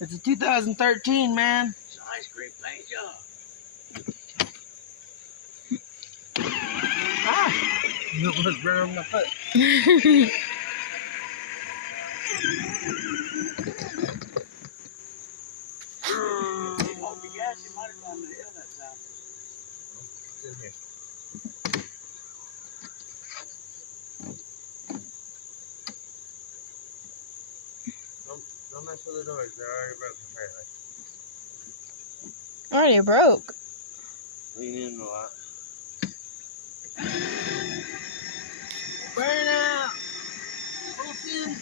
It's a 2013, man. It's an ice cream paint job. It was burning my foot. Oh, the gas, you might have gone to the hill that time. It's in here. Don't mess with the doors. They're already broken, apparently. Already broke. Lean in a lot. Burn out! Open!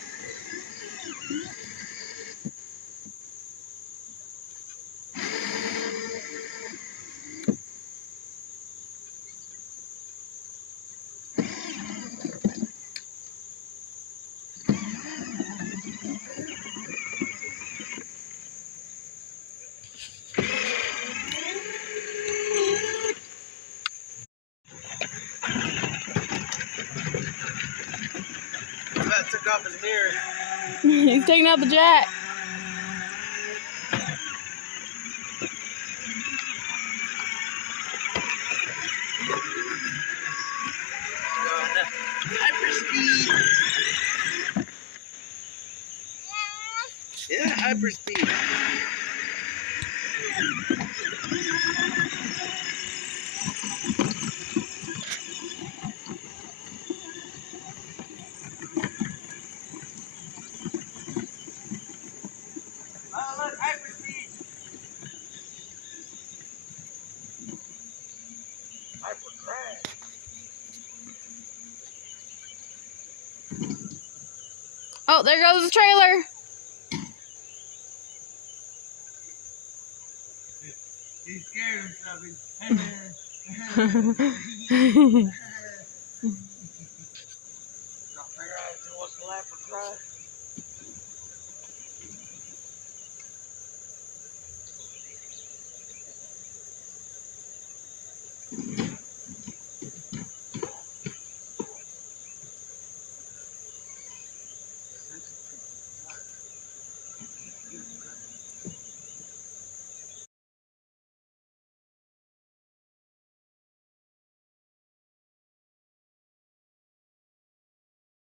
That took off his mirror. He's taking out the jack. Hyperspeed. Yeah, hyperspeed. Oh, look, hyperspeed. Hyper crash. Oh, there goes the trailer. He's scared himself. Don't figure out who wants to laugh or cry.